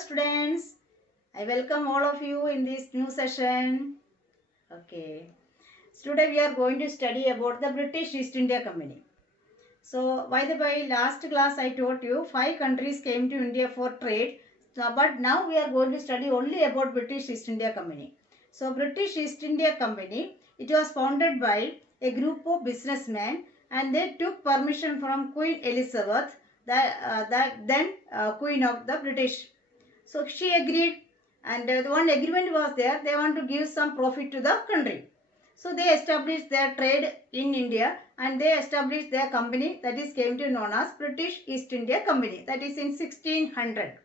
students, I welcome all of you in this new session. Okay, today we are going to study about the British East India Company. So, by the way, last class I told you 5 countries came to India for trade. So, but now we are going to study only about British East India Company. So, British East India Company, it was founded by a group of businessmen and they took permission from Queen Elizabeth, then Queen of the British. So she agreed and one agreement was there. They want to give some profit to the country. So they established their trade in India and they established their company that is came to known as British East India Company, that is in 1600.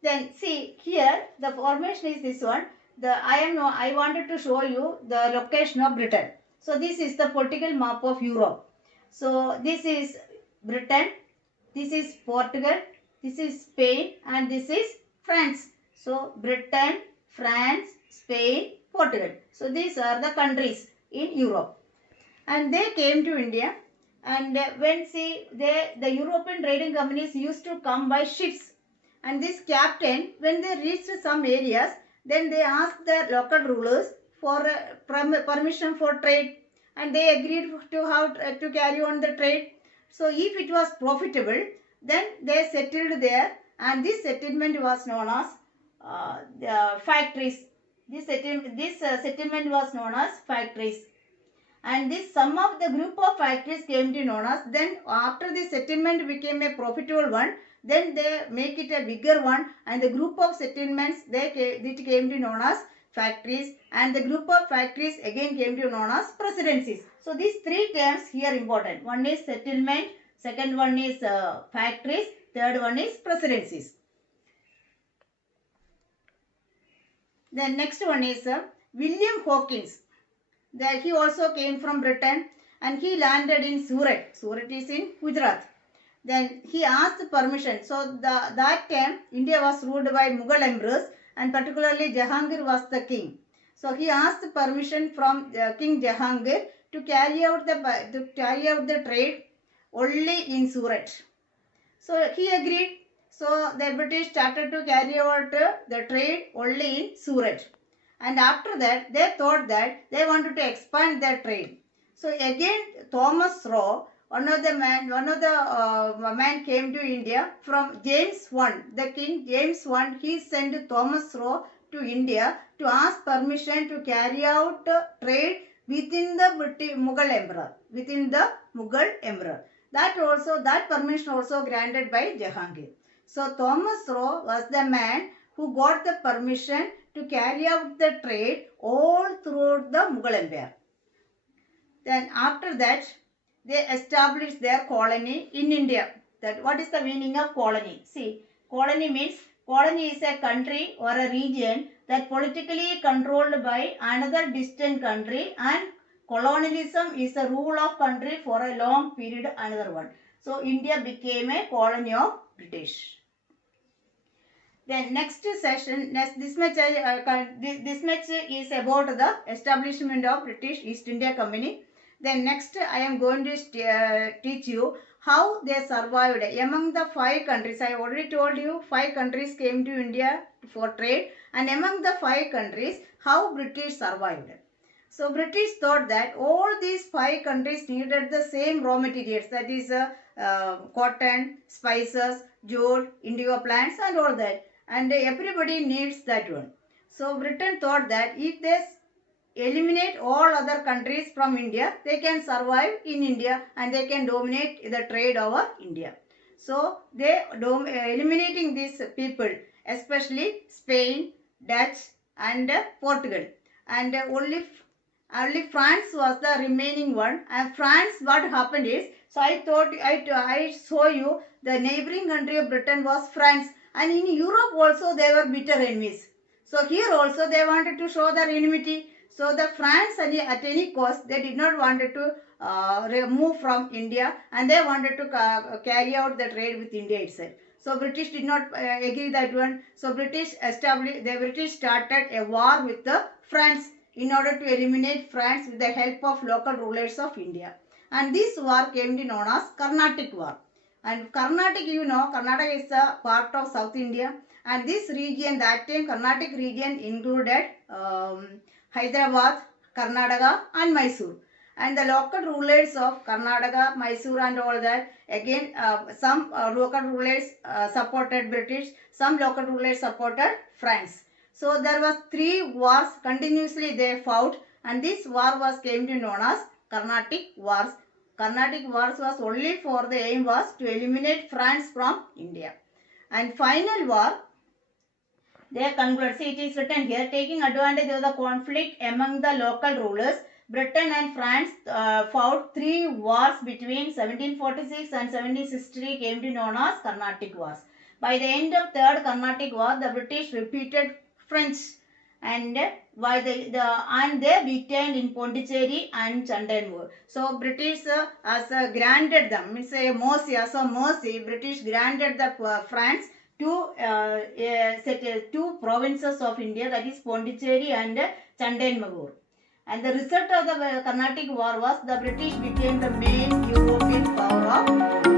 Then see here the formation is this one. I wanted to show you the location of Britain. So this is the political map of Europe. So this is Britain, this is Portugal, this is Spain and this is France. So Britain, France, Spain, Portugal. So these are the countries in Europe. And they came to India and the European trading companies used to come by ships. And this captain, when they reached some areas, then they asked the local rulers for permission for trade and they agreed to carry on the trade. So if it was profitable, then they settled there and this settlement was known as the factories. This settlement was known as factories. And this some of the group of factories came to known as, then after the settlement became a profitable one, then they make it a bigger one and the group of settlements it came to known as factories and the group of factories again came to known as presidencies. So these three terms here important. One is settlement, second one is factories, third one is presidencies. The next one is William Hawkins. That he also came from Britain and he landed in Surat. Surat is in Gujarat. Then he asked permission. So that time India was ruled by Mughal emperors and particularly Jahangir was the king. So he asked permission from King Jahangir to carry out the trade only in Surat. So he agreed. So the British started to carry out the trade only in Surat. And after that, they thought that they wanted to expand their trade. So again, Thomas Roe, one of the man came to India from James I. The King James I, he sent Thomas Roe to India to ask permission to carry out trade within the Mughal emperor. That permission also granted by Jahangir. So Thomas Roe was the man who got the permission to carry out the trade all throughout the Mughal Empire. Then after that, they established their colony in India. That what is the meaning of colony? See, colony is a country or a region that politically controlled by another distant country and colonialism is a rule of country for a long period another one. So India became a colony of British. Then next session, this much is about the establishment of British East India Company. Then next I am going to teach you how they survived among the 5 countries. I already told you 5 countries came to India for trade and among the 5 countries how British survived. So British thought that all these 5 countries needed the same raw materials, that is cotton, spices, jute, indigo plants and all that. And everybody needs that one. So Britain thought that if they eliminate all other countries from India, they can survive in India and they can dominate the trade over India. So they eliminating these people, especially Spain, Dutch and Portugal. And only France was the remaining one. And France, what happened is, so I thought I show you the neighboring country of Britain was France. And in Europe also they were bitter enemies. So here also they wanted to show their enmity. So the France at any cost they did not wanted to move from India and they wanted to carry out the trade with India itself. So British did not agree that one. So British started a war with the France in order to eliminate France with the help of local rulers of India. And this war came to known as Carnatic War. And Karnataka, you know, Karnataka is a part of South India. And this region, that time Carnatic region included Hyderabad, Karnataka and Mysore. And the local rulers of Karnataka, Mysore and all that, again some local rulers supported British, some local rulers supported France. So there was 3 wars continuously they fought, and this war was came to known as Carnatic Wars. Carnatic Wars was only for the aim was to eliminate France from India. And final war, they conclude. See, it is written here, taking advantage of the conflict among the local rulers, Britain and France fought 3 wars between 1746 and 1763 came to known as Carnatic Wars. By the end of Third Carnatic War, the British repeated French and by they beaten in Pondicherry and Chandenpur. So British as granted them, means a mercy, as a mercy, British granted the France to 2 provinces of India, that is Pondicherry and Chandenpur. And the result of the Carnatic War was the British became the main European power of